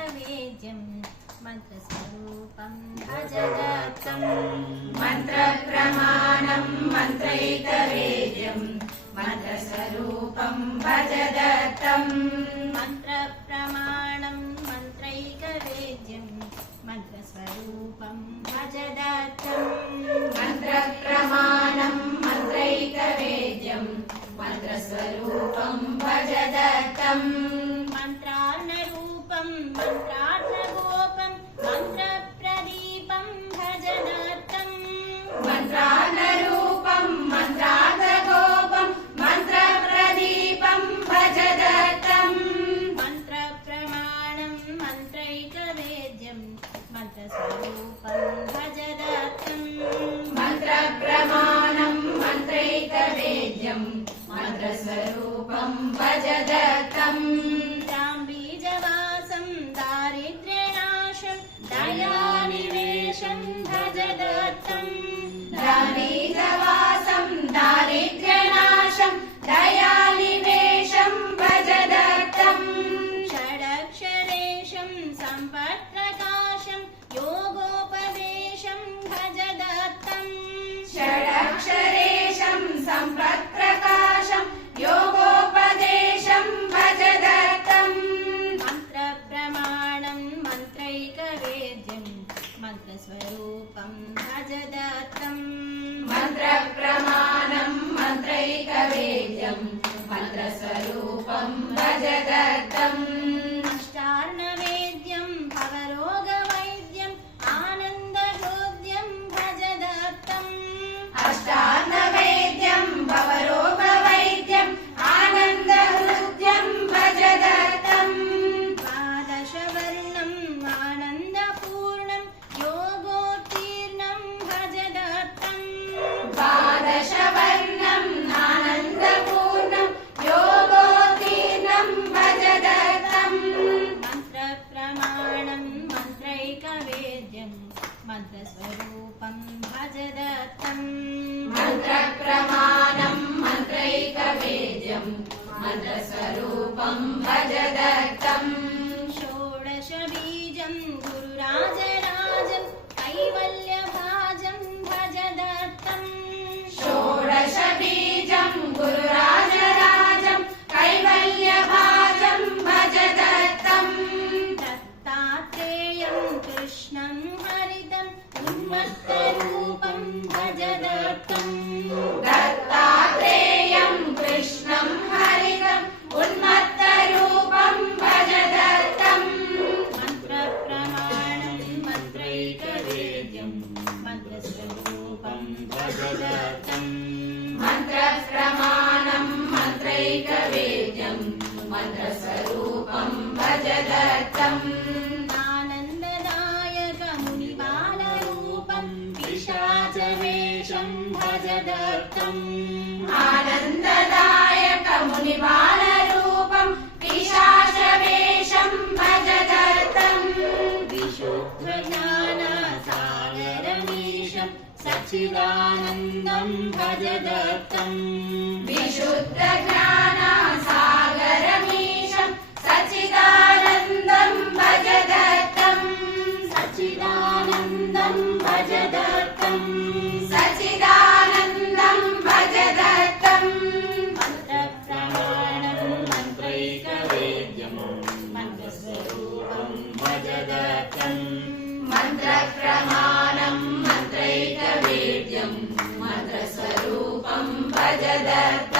मन्त्रैकवेद्यं मन्त्रस्वरूपं भजदत्तं मन्त्रप्रमाणं मन्त्रैकवेद्यं मन्त्रस्वरूपं भजदत्तं मन्त्रप्रमाणं मन्त्रैकवेद्यं मन्त्रस्वरूपं भजदत्तं मन्त्रप्रमाणं मन्त्रैकवेद्यं मन्त्रस्वरूपं भजदत्तं मन्त्रार्णरूपं मन्त्रार्थगोपं मन्त्रप्रदीपं भजदत्तं मन्त्रार्णरूपं मन्त्रार्थगोपं मन्त्रप्रदीपं भजदत्तं मन्त्रप्रमाणं मन्त्रैकवेद्यं मन्त्रस्वरूपं भजदत्तं मन्त्रप्रमाणं मन्त्रैकवेद्यं मन्त्रस्वरूपं भजदत्तं बीजवासं दारिद्र्यनाशं दयानिवेशं भजदत्तं बीजवासं दारिद्र्यनाशं दयानिवेशं भजदत्तं षडक्षरेशं सम्पत्प्रकाशं योगोपदेशं भजदत्तं षडक्षरेशं सम्पत्प्रकाशं योगोपदेशं भजदत्तं मन्त्रप्रमाणं मन्त्रैकवेद्यं मन्त्रस्वरूपं भजदत्तं मन्त्रप्रमाणं मन्त्रैकवेद्यं मन्त्रस्वरूपं भजदत्तं अष्टार्णवेद्यं भवरोगवैद्यम् आनन्दहृद्यं भजदत्तं अष्टार्णवेद्यं भवरोगवैद्यम् आनन्दहृद्यं भजदत्तं द्वादशवर्णम् आनन्दपूर्णं योगोत्तीर्णं भजदत्तं द्वादशवर्णम् आनन्दपूर्णं योगोत्तीर्णं भजदत्तं मन्त्रप्रमाणं मन्त्रैकवेद्यं मन्त्रस्वरूपं भजदत्तं मन्त्रप्रमाणं मन्त्रैकवेद्यं मन्त्रस्वरूपं भजदत्तं षोडशबीजं गुरुराजराजं कैवल्यभाजं भजदत्तं षोडशबीजं गुरुराजराजं कैवल्यभाजं भजदत्तं दत्तात्रेयं कृष्णं हरितं उन्मत्तरूपं भजदत्तं दत्तात्रेयं कृष्णं हरितं उन्मत्तरूपं भजदत्तं मन्त्रप्रमाणं मन्त्रैकवेद्यं मन्त्रस्वरूपं भजदत्तं मन्त्रप्रमाणं मन्त्रैकवेद्यं मन्त्रस्वरूपं भजदत्तं आनन्ददायकमुनिबालरूपं पिशाचवेषं भजदत्तं आनन्ददायकमुनिबालरूपं पिशाचवेषं भजदत्तं विशुद्धज्ञानसागरमीशं सच्चिदानन्दं भजदत्तं विशुद्धज्ञानसागरमीशं सच्चिदानन्दं भजदत्तं सच्चिदानन्दं भजदत्तं सच्चिदानन्दं भजदत्तं मन्त्रप्रमाणं मन्त्रैकवेद्यं मन्त्रस्वरूपं भजदत्तं मन्त्रप्रमाणं मन्त्रैकवेद्यं मन्त्रस्वरूपं भजदत्तं